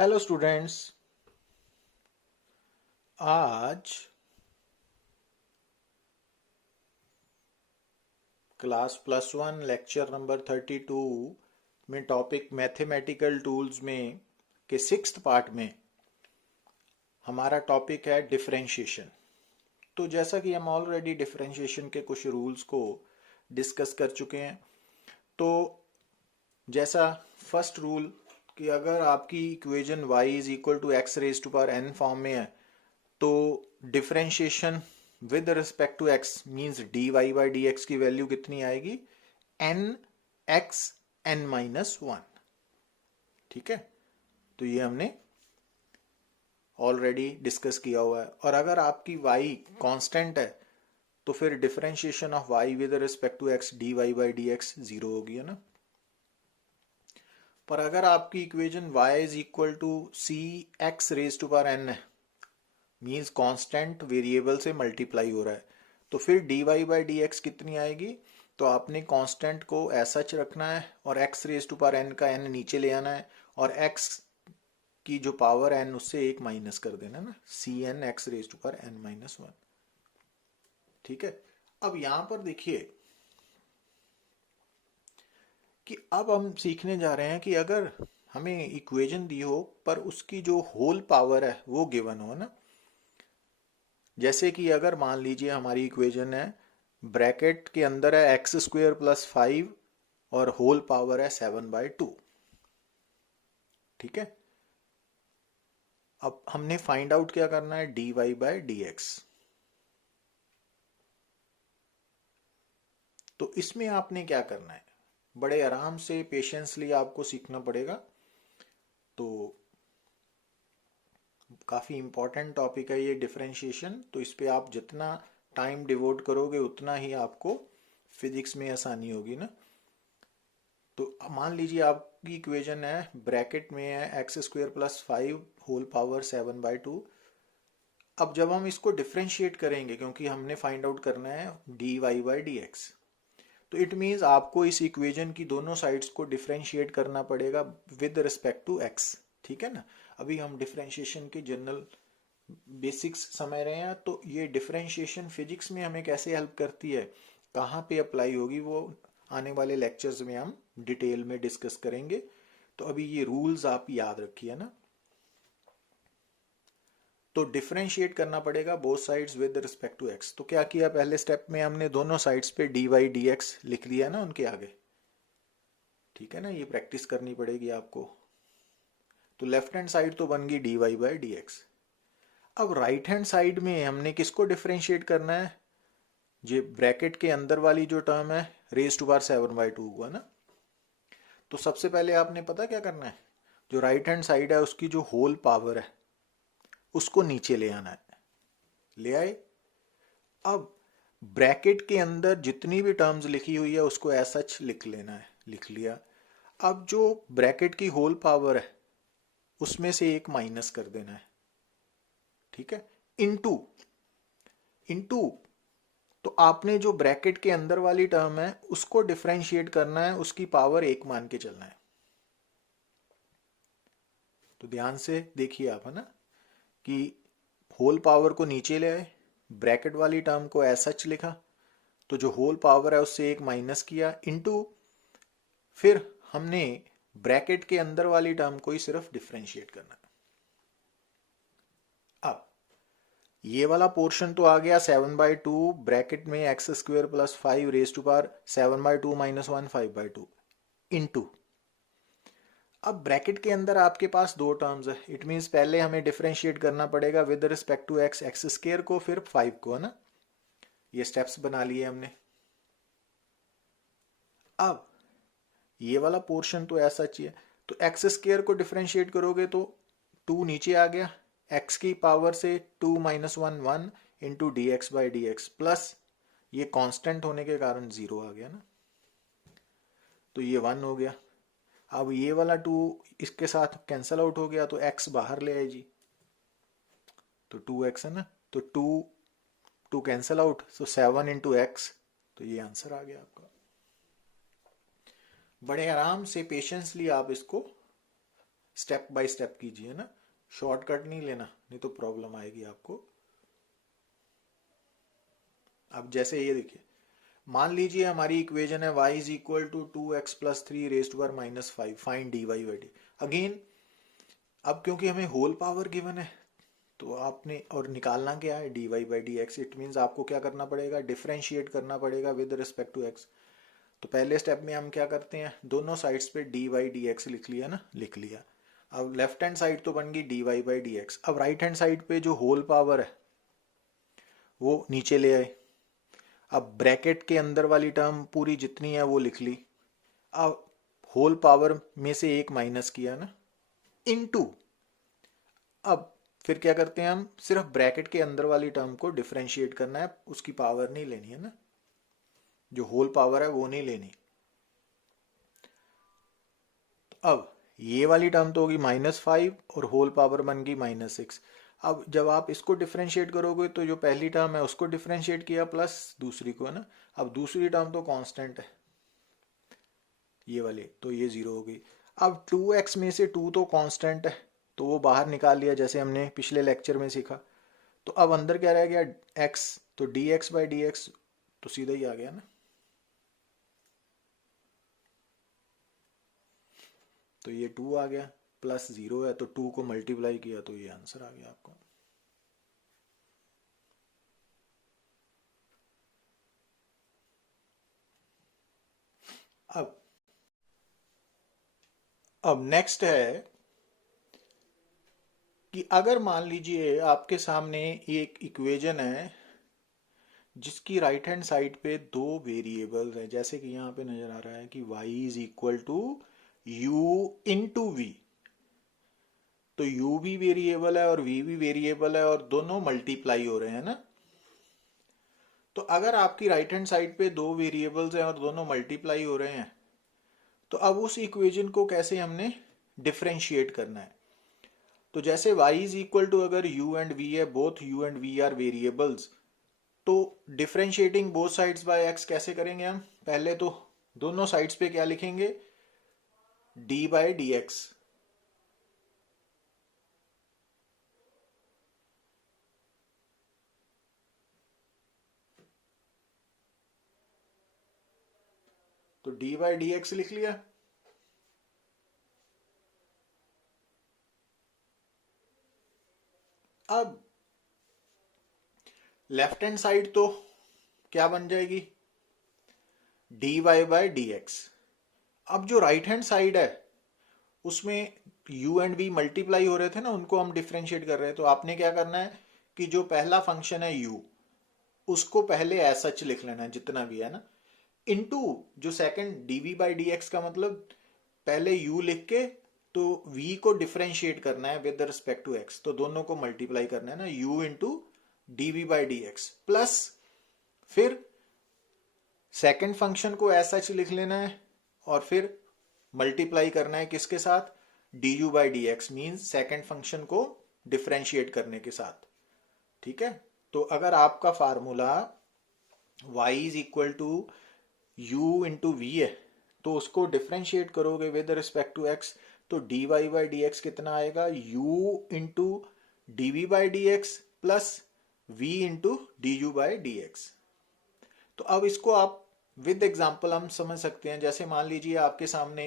Hello students. आज class +1 lecture number 32 में topic mathematical tools में के सिक्स्थ पार्ट में हमारा टॉपिक है डिफरेंशिएशन। तो जैसा कि हम ऑलरेडी डिफरेंशिएशन के कुछ रूल्स को डिस्कस कर चुके हैं, तो जैसा फर्स्ट रूल कि अगर आपकी equation y is equal to X raise to power n form में है, तो differentiation with respect to x means dy by D X की वैल्यू कितनी आएगी? n x n-1। ठीक है, तो ये हमने ऑलरेडी डिस्कस किया हुआ है। और अगर आपकी y कांस्टेंट है तो फिर differentiation of y with respect to x dy by D X zero होगी, है ना। पर अगर आपकी equation y is equal to C X raise to power n है, मीन्स कांस्टेंट वेरिएबल से मल्टीप्लाई हो रहा है, तो फिर dy बाई डी एक्स कितनी आएगी? तो आपने कांस्टेंट को ऐसा रखना है और x raise to power n का n नीचे ले आना है, और x की जो पावर n उससे एक माइनस कर देना ना, C N X raise to power n-1। ठीक है, अब यहां पर देखिए कि अब हम सीखने जा रहे हैं कि अगर हमें इक्वेशन दी हो पर उसकी जो होल पावर है वो गिवन हो ना। जैसे कि अगर मान लीजिए हमारी इक्वेशन है, ब्रैकेट के अंदर है x² + 5 और होल पावर है 7/2। ठीक है, अब हमने फाइंड आउट क्या करना है? dy by D X. तो इसमें आपने क्या करना है? बड़े आराम से पेशेंसली आपको सीखना पड़ेगा। तो काफ़ी इंपॉर्टेंट टॉपिक है ये डिफरेंशिएशन, तो इस पे आप जितना टाइम डिवोट करोगे उतना ही आपको फिजिक्स में आसानी होगी ना। तो मान लीजिए आपकी इक्वेशन है, ब्रैकेट में है x² + 5 होल पावर 7/2। अब जब हम इसको डिफरेंशिएट करेंगे, क्योंकि हमने फाइंड आउट करना है dy बाई डी एक्स, तो इट मीन्स आपको इस इक्वेशन की दोनों साइड्स को डिफरेंशिएट करना पड़ेगा विद रिस्पेक्ट टू x। ठीक है ना। अभी हम डिफरेंशिएशन के जनरल बेसिक्स समझ रहे हैं, तो ये डिफरेंशिएशन फिजिक्स में हमें कैसे हेल्प करती है, कहाँ पे अप्लाई होगी, वो आने वाले लेक्चर्स में हम डिटेल में डिस्कस करेंगे। तो अभी ये रूल्स आप याद रखिए ना। तो डिफरेंशिएट करना पड़ेगा both sides with respect to X. तो क्या किया पहले स्टेप में? हमने दोनों साइड्स पे डी वाई डी एक्स लिख दिया ना उनके आगे। ठीक है ना, ये प्रैक्टिस करनी पड़ेगी आपको। तो लेफ्ट हैंड साइड तो बन गई D Y by D X. अब राइट हैंड साइड में हमने किसको डिफरेंशिएट करना है? ये ब्रैकेट के अंदर वाली जो टर्म है रेज टू पावर 7/2 हुआ ना। तो सबसे पहले आपने पता क्या करना है? जो राइट हैंड साइड है उसकी जो होल पावर है उसको नीचे ले आना है। ले आए। अब ब्रैकेट के अंदर जितनी भी टर्म्स लिखी हुई है उसको एज सच लिख लेना है। लिख लिया। अब जो ब्रैकेट की होल पावर है उसमें से एक माइनस कर देना है। ठीक है, इनटू इनटू तो आपने जो ब्रैकेट के अंदर वाली टर्म है उसको डिफरेंशिएट करना है, उसकी पावर एक मान के चलना है। तो ध्यान से देखिए आप, है ना, कि होल पावर को नीचे ले आए, ब्रैकेट वाली टर्म को एज सच लिखा, तो जो होल पावर है उससे एक माइनस किया, इनटू फिर हमने ब्रैकेट के अंदर वाली टर्म को ही सिर्फ डिफरेंशिएट करना है। अब ये वाला पोर्शन तो आ गया 7/2 ब्रैकेट में x² + 5 raise to power 7/2 - 1 5/2 into. अब ब्रैकेट के अंदर आपके पास दो टर्म्स है, इट मीन्स पहले हमें डिफरेंशिएट करना पड़ेगा विद रिस्पेक्ट टू x² को, फिर 5 को, है ना। ये स्टेप्स बना लिए हमने। अब ये वाला पोर्शन तो ऐसा चाहिए, तो x² को डिफरेंशिएट करोगे तो 2 नीचे आ गया, x की पावर से 2 - 1 1 into D x by D X, plus ये कांस्टेंट होने के कारण 0 आ गया ना, तो ये 1 हो गया। अब ये वाला 2 इसके साथ कैंसल आउट हो गया, तो x बाहर ले आए जी, तो 2x है ना, तो 2 कैंसल आउट, तो 7 इंटू एक्स, तो ये आंसर आ गया आपका। बड़े आराम से पेशेंसली आप इसको स्टेप बाय स्टेप कीजिए ना, शॉर्टकट नहीं लेना, नहीं तो प्रॉब्लम आएगी आपको। अब जैसे ये देखिए, मान लीजिए हमारी इक्वेशन है y is equal to 2x+3 raise to power -5, find dy by D. Again अब क्योंकि हमें होल पावर गिवन है तो आपने और निकालना क्या है, dy by D x. It means आपको क्या करना पड़ेगा, डिफरेंशिएट करना पड़ेगा विद रिस्पेक्ट टू x। तो पहले स्टेप में हम क्या करते हैं, दोनों साइड्स पे dy बाई डी एक्स लिख लिया ना, लिख लिया। अब लेफ्ट हैंड साइड तो बन गई dy बाई डी एक्स। अब राइट हैंड साइड पे जो होल पावर है वो नीचे ले आए। अब ब्रैकेट के अंदर वाली टर्म पूरी जितनी है वो लिख ली। अब होल पावर में से एक माइनस किया ना, इनटू। अब फिर क्या करते हैं हम, सिर्फ ब्रैकेट के अंदर वाली टर्म को डिफरेंशिएट करना है, उसकी पावर नहीं लेनी है ना, जो होल पावर है वो नहीं लेनी। तो अब ये वाली टर्म तो होगी -5 और होल पावर बन गई -6। अब जब आप इसको डिफरेंशिएट करोगे तो जो पहली टर्म है उसको डिफरेंशिएट किया प्लस दूसरी को, है ना। अब दूसरी टर्म तो कांस्टेंट है ये वाली, तो ये 0 हो गई। अब 2x में से 2 तो कांस्टेंट है तो वो बाहर निकाल लिया जैसे हमने पिछले लेक्चर में सीखा। तो अब अंदर क्या रह गया, x, तो dx बाई डी एक्स तो सीधा ही आ गया ना। तो ये 2 आ गया, प्लस 0 है तो 2 को मल्टीप्लाई किया तो ये आंसर आ गया आपको। अब नेक्स्ट है कि अगर मान लीजिए आपके सामने एक इक्वेशन है जिसकी राइट हैंड साइड पे दो वेरिएबल्स हैं, जैसे कि यहाँ पे नजर आ रहा है कि y is equal to U into V. तो u भी वेरिएबल है और v भी वेरिएबल है और दोनों मल्टीप्लाई हो रहे हैं ना। तो अगर आपकी राइट हैंड साइड पे दो वेरिएबल्स हैं और दोनों मल्टीप्लाई हो रहे हैं तो अब उस इक्वेशन को कैसे हमने डिफरेंशिएट करना है। तो जैसे y इज इक्वल टू, अगर u एंड v है, both u and v are variables, तो differentiating both sides by x कैसे करेंगे हम, पहले तो दोनों साइड्स पे क्या लिखेंगे, d बाई डी एक्स। तो d बाई डी एक्स लिख लिया। अब लेफ्ट हैंड साइड तो क्या बन जाएगी, dy बाई डी एक्स। अब जो राइट हैंड साइड है उसमें u एंड v मल्टीप्लाई हो रहे थे ना, उनको हम डिफरेंशिएट कर रहे हैं। तो आपने क्या करना है कि जो पहला फंक्शन है u, उसको पहले एज सच लिख लेना है जितना भी है ना, इनटू जो second dv by D x का मतलब पहले u लिख के तो v को डिफरेंशिएट करना है विद रिस्पेक्ट टू x, तो दोनों को मल्टीप्लाई करना है ना, u into dv by D X, plus फिर सेकंड फंक्शन को ऐसा सच लिख लेना है और फिर मल्टीप्लाई करना है किसके साथ, du by D X, means second function को डिफरेंशिएट करने के साथ। ठीक है, तो अगर आपका formula y is equal to u into V है तो उसको डिफरेंशिएट करोगे विद रिस्पेक्ट टू x, तो dy बाई डी एक्स कितना आएगा, u into dv by D X plus v into du by D X. तो अब इसको आप विद एग्जाम्पल हम समझ सकते हैं। जैसे मान लीजिए आपके सामने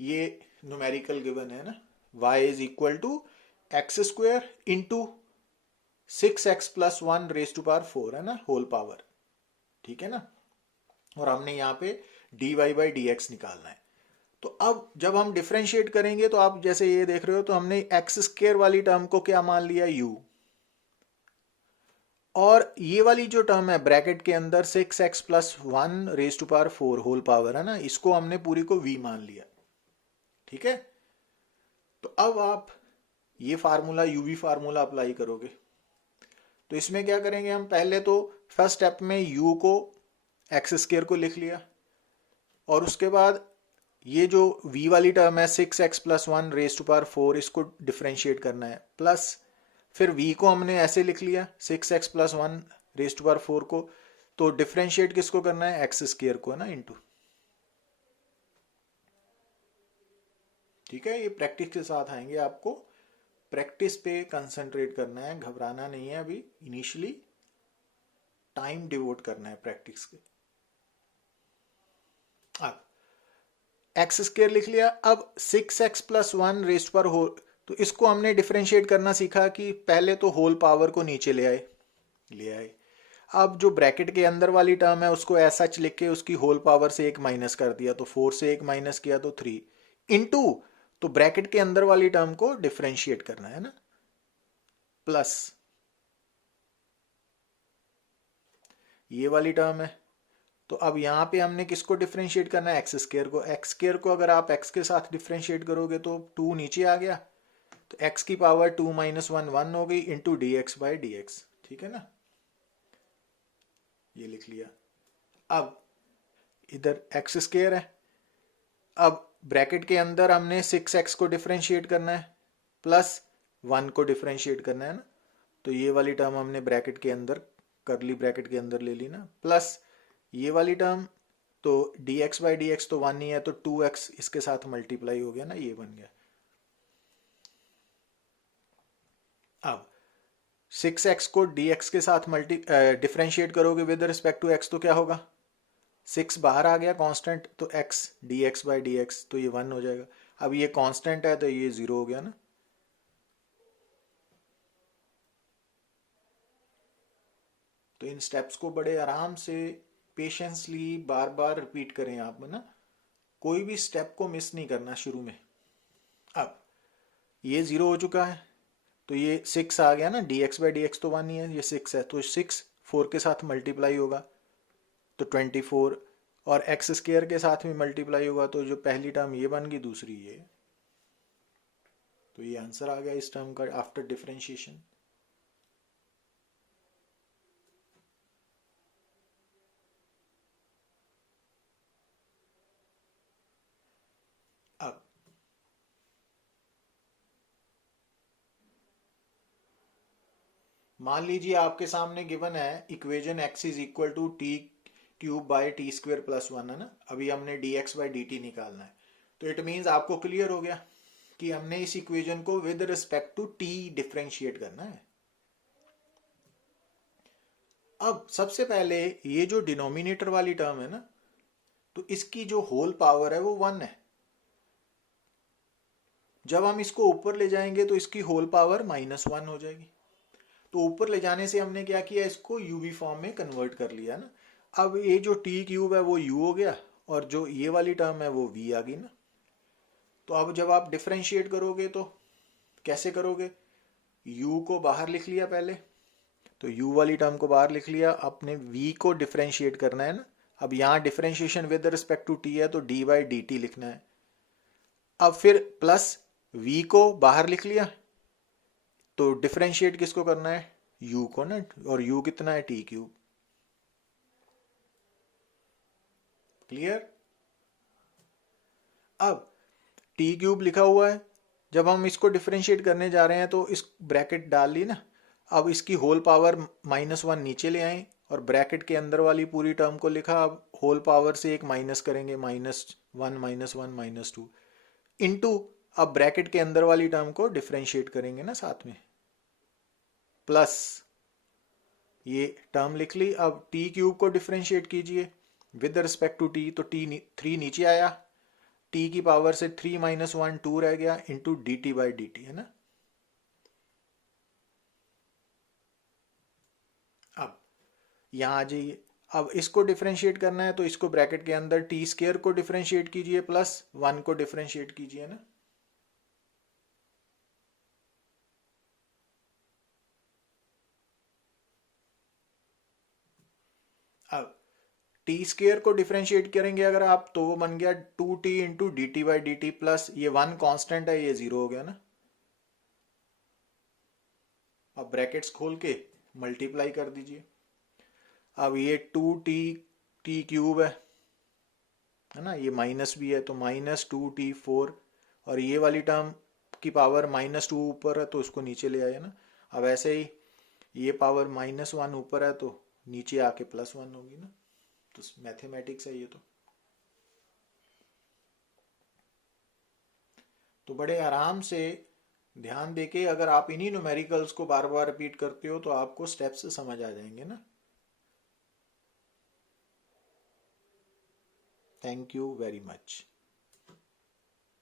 ये न्यूमेरिकल गिवन है ना, y is equal to X square into 6x plus 1 raise to power 4 है ना, होल पावर। ठीक है ना, और हमने यहाँ पे dy बाई डी एक्स निकालना है। तो अब जब हम डिफरेंशिएट करेंगे तो आप जैसे ये देख रहे हो, तो हमने एक्स स्क्वेयर वाली टर्म को क्या मान लिया, u, और ये वाली जो टर्म है ब्रैकेट के अंदर 6x plus 1 raise to power 4 whole power है ना, इसको हमने पूरी को v मान लिया। ठीक है, तो अब आप ये फार्मूला यूवी फार्मूला अप्लाई करोगे। तो इसमें क्या करेंगे हम, पहले तो फर्स्ट स्टेप में u को एक्स स्क्वेयर को लिख लिया और उसके बाद ये जो v वाली टर्म है 6x plus 1 raise to power 4, इसको डिफरेंशिएट करना है, प्लस फिर v को हमने ऐसे लिख लिया 6x plus 1 raise to power 4 को, तो डिफरेंशिएट किसको करना है, एक्स स्क्वेयर को, है ना, इंटू। ठीक है, ये प्रैक्टिस के साथ आएंगे, आपको प्रैक्टिस पे कंसंट्रेट करना है, घबराना नहीं है, अभी इनिशियली टाइम डिवोट करना है प्रैक्टिस के। अब एक्स स्क्र लिख लिया। अब 6x+1 होल, तो इसको हमने डिफ्रेंशिएट करना सीखा कि पहले तो होल पावर को नीचे ले आए। अब जो ब्रैकेट के अंदर वाली टर्म है उसको ऐसा लिख के उसकी होल पावर से 1 माइनस कर दिया, तो 4 से 1 माइनस किया तो 3 इंटू, तो ब्रैकेट के अंदर वाली टर्म को डिफ्रेंशिएट करना है ना, प्लस ये वाली टर्म है। तो अब यहां पे हमने किसको डिफ्रेंशिएट करना है, एक्स स्क्र को अगर आप एक्स के साथ डिफ्रेंशिएट करोगे तो 2 नीचे आ गया, तो एक्स की पावर 2 - 1 1 हो गई, इंटू dx/dx। ठीक है ना, ये लिख लिया। अब इधर एक्स स्क्र है, अब ब्रैकेट के अंदर हमने 6x को डिफ्रेंशिएट करना है, प्लस 1 को डिफ्रेंशिएट करना है ना, तो ये वाली टर्म हमने ब्रैकेट के अंदर, करली ब्रैकेट के अंदर ले ली ना, प्लस ये वाली टर्म, तो dx/dx तो 1 ही है, तो 2x इसके साथ मल्टीप्लाई हो गया ना, ये बन गया। अब 6x को dx के साथ डिफ्रेंशिएट करोगे विद रिस्पेक्ट टू x, तो क्या होगा, 6 बाहर आ गया कांस्टेंट, तो x dx/dx, तो ये 1 हो जाएगा। अब ये कांस्टेंट है तो ये 0 हो गया ना। तो इन स्टेप्स को बड़े आराम से पेशेंसली बार बार रिपीट करें आप ना, कोई भी स्टेप को मिस नहीं करना शुरू में। अब ये 0 हो चुका है, तो ये 6 आ गया ना, dx/dx तो 1 ही है, ये 6 है, तो 6 4 के साथ मल्टीप्लाई होगा तो 24, और एक्स स्क्र के साथ भी मल्टीप्लाई होगा, तो जो पहली टर्म ये बन गई, दूसरी ये, तो ये आंसर आ गया इस टर्म का आफ्टर डिफरेंशिएशन। अब मान लीजिए आपके सामने गिवन है equation x is equal to t³/t² + 1 है ना, अभी हमने dx/dt निकालना है, तो इट मीन्स आपको क्लियर हो गया कि हमने इस इक्वेशन को with respect to t differentiate करना है। अब सबसे पहले ये जो डिनोमिनेटर वाली टर्म है ना, तो इसकी जो होल पावर है वो 1 है। जब हम इसको ऊपर ले जाएंगे तो इसकी होल पावर -1 हो जाएगी। तो ऊपर ले जाने से हमने क्या किया, इसको यूवी फॉर्म में कन्वर्ट कर लिया ना। अब ये जो t³ है वो u हो गया, और जो ये वाली टर्म है वो v आ गई ना। तो अब जब आप डिफरेंशिएट करोगे तो कैसे करोगे, u को बाहर लिख लिया पहले, तो u वाली टर्म को बाहर लिख लिया, अपने v को डिफरेंशिएट करना है ना। अब यहाँ differentiation with respect to t है, तो d/dt लिखना है। अब फिर प्लस v को बाहर लिख लिया, तो डिफरेंशिएट किसको करना है, u को ना, और u कितना है, t³। क्लियर। अब t³ लिखा हुआ है, जब हम इसको डिफरेंशिएट करने जा रहे हैं तो इस ब्रैकेट डाल ली ना। अब इसकी होल पावर -1 नीचे ले आए, और ब्रैकेट के अंदर वाली पूरी टर्म को लिखा। अब होल पावर से एक माइनस करेंगे, -1 -1 -2 इंटू, अब ब्रैकेट के अंदर वाली टर्म को डिफरेंशिएट करेंगे ना साथ में, प्लस ये टर्म लिख ली। अब t³ को डिफरेंशिएट कीजिए विद रिस्पेक्ट टू t, तो t3 नीचे आया, t की पावर से 3 - 1 2 रह गया, इंटू dt/dt है ना। अब यहां आ जाइए, अब इसको डिफरेंशिएट करना है, तो इसको ब्रैकेट के अंदर t² को डिफरेंशिएट कीजिए, प्लस 1 को डिफरेंशिएट कीजिए ना। अब t² को डिफरेंशिएट करेंगे अगर आप, तो वो बन गया 2t इंटू dt/dt, प्लस ये 1 कांस्टेंट है, ये 0 हो गया ना। अब ब्रैकेट्स खोल के मल्टीप्लाई कर दीजिए। अब ये 2t³ है ना, ये माइनस भी है, तो -2t4, और ये वाली टर्म की पावर -2 ऊपर है तो उसको नीचे ले आया ना। अब ऐसे ही ये पावर -1 ऊपर है तो नीचे आके +1 होगी ना। तो मैथमेटिक्स है ये तो। तो बड़े आराम से ध्यान देके अगर आप इन्हीं न्यूमेरिकल्स को बार बार रिपीट करते हो तो आपको स्टेप्स समझ आ जाएंगे ना। Thank you very much.